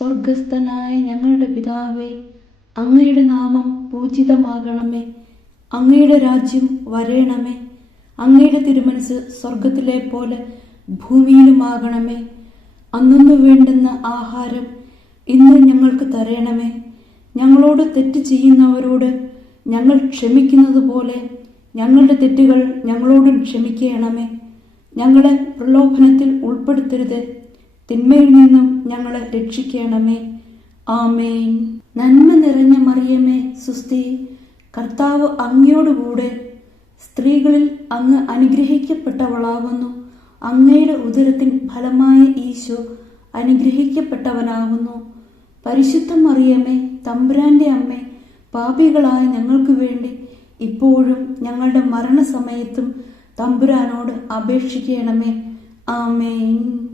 സ്വർഗസ്ഥനായ ഞങ്ങളുടെ പിതാവേ, അങ്ങയുടെ നാമം പൂജിതമാകണമേ. അങ്ങയുടെ രാജ്യം വരേണമേ. അങ്ങയുടെ തിരുമനസ് സ്വർഗത്തിലെ പോലെ ഭൂമിയിലുമാകണമേ. അന്നു വേണ്ടുന്ന ആഹാരം ഇന്ന് ഞങ്ങൾക്ക് തരണമേ. ഞങ്ങളോട് തെറ്റ് ചെയ്യുന്നവരോട് ഞങ്ങൾ ക്ഷമിക്കുന്നത് പോലെ ഞങ്ങളുടെ തെറ്റുകൾ ഞങ്ങളോടും ക്ഷമിക്കണമേ. ഞങ്ങളെ പ്രലോഭനത്തിൽ ഉൾപ്പെടുത്തരുത്, തിന്മയിൽ നിന്നും ഞങ്ങളെ രക്ഷിക്കണമേ. ആമേൻ. നന്മ നിറഞ്ഞ മറിയമേ, സുസ്തി, കർത്താവ് അങ്ങയോടുകൂടെ സ്ത്രീകളിൽ അങ്ങ് അനുഗ്രഹിക്കപ്പെട്ടവളാകുന്നു. അങ്ങയുടെ ഉദരത്തിൻ ഫലമായ ഈശോ അനുഗ്രഹിക്കപ്പെട്ടവനാകുന്നു. പരിശുദ്ധ മറിയമേ, തമ്പുരാന്റെ അമ്മേ, പാപികളായ ഞങ്ങൾക്ക് വേണ്ടി ഇപ്പോഴും ഞങ്ങളുടെ മരണസമയത്തും തമ്പുരാനോട് അപേക്ഷിക്കണമേ. ആമേൻ.